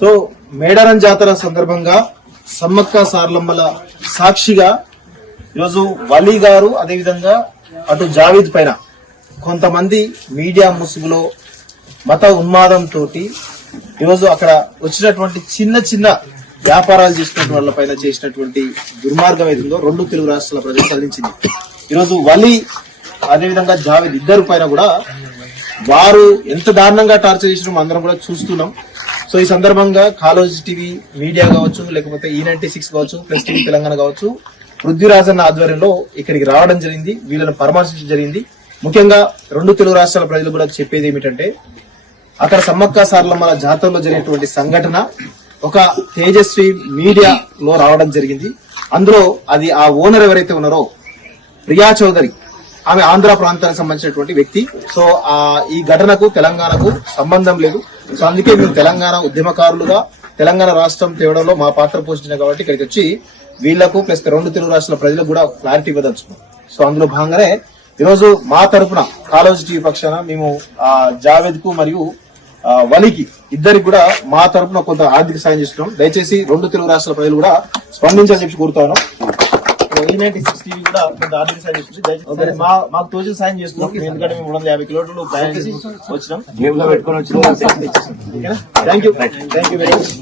So Medaram జాతర సందర్భంగా సమ్మక్క సార్లమ్మల సాక్షిగా ఈరోజు వలీ గారు అదేవిధంగా అటు జావీద్ పైన కొంతమంది మీడియా ముసుగులో మత ఉన్మాదంతో ఈరోజు అక్కడ వచ్చినటువంటి చిన్న చిన్న వ్యాపారాలు చేసుకున్న వాళ్ళ పైన చేసినటువంటి దుర్మార్గం ఏదో రెండు తెలుగు రాష్ట్రాల ప్రజలు తరలించింది ఈరోజు వలి అదేవిధంగా జావేద్ ఇద్దరు పైన కూడా వారు ఎంత దారుణంగా టార్చర్ చేసినాం అందరం కూడా చూస్తున్నాం. సో ఈ సందర్భంగా కాలోజ్ టీవీ మీడియా కావచ్చు లేకపోతే ఈ నైన్టీ సిక్స్ కావచ్చు ప్లస్ టీవీ తెలంగాణ కావచ్చు పృథ్వీరాజ్ అన్న ఆధ్వర్యంలో ఇక్కడికి రావడం జరిగింది వీళ్ళని పరామర్శించడం జరిగింది. ముఖ్యంగా రెండు తెలుగు రాష్ట్రాల ప్రజలు కూడా చెప్పేది ఏమిటంటే అక్కడ సమ్మక్క సార్లమ్మల జాతరలో జరిగినటువంటి సంఘటన ఒక తేజస్వి మీడియాలో రావడం జరిగింది. అందులో అది ఆ ఓనర్ ఎవరైతే ఉన్నారో ప్రియా చౌదరి. ఆమె ఆంధ్ర ప్రాంతానికి సంబంధించినటువంటి వ్యక్తి. సో ఆ ఈ ఘటనకు తెలంగాణకు సంబంధం లేదు. సో అందుకే మేము తెలంగాణ ఉద్యమకారులుగా తెలంగాణ రాష్ట్రం తేవడంలో మా పాత్ర పోషించిన కాబట్టి ఇక్కడికి వచ్చి వీళ్ళకు ప్లస్ రెండు తెలుగు రాష్ట్రాల ప్రజలకు కూడా క్లారిటీ ఇవ్వదలుచుకున్నాం. సో అందులో భాగంగానే ఈరోజు మా తరపున కాలేజ్ టీవీ పక్షాన మేము ఆ జావేద్కు మరియు వలికి ఇద్దరికి కూడా మా తరపున కొంత ఆర్థిక సాయం చేస్తున్నాం. దయచేసి రెండు తెలుగు రాష్ట్రాల ప్రజలు కూడా స్పందించాలని చెప్పి కోరుతాను ఈనాటి టీవీ కూడా కొంత ఆర్థిక సాయం చేస్తుంది. దయచేసి మా మాకు తోచిన సాయం చేస్తున్నాం. ఎందుకంటే మేము మూడు వందల యాభై కిలోమీటర్లు ప్రయాణం చేసి వచ్చినాం. పెట్టుకొని వచ్చిన. Thank you thank you very much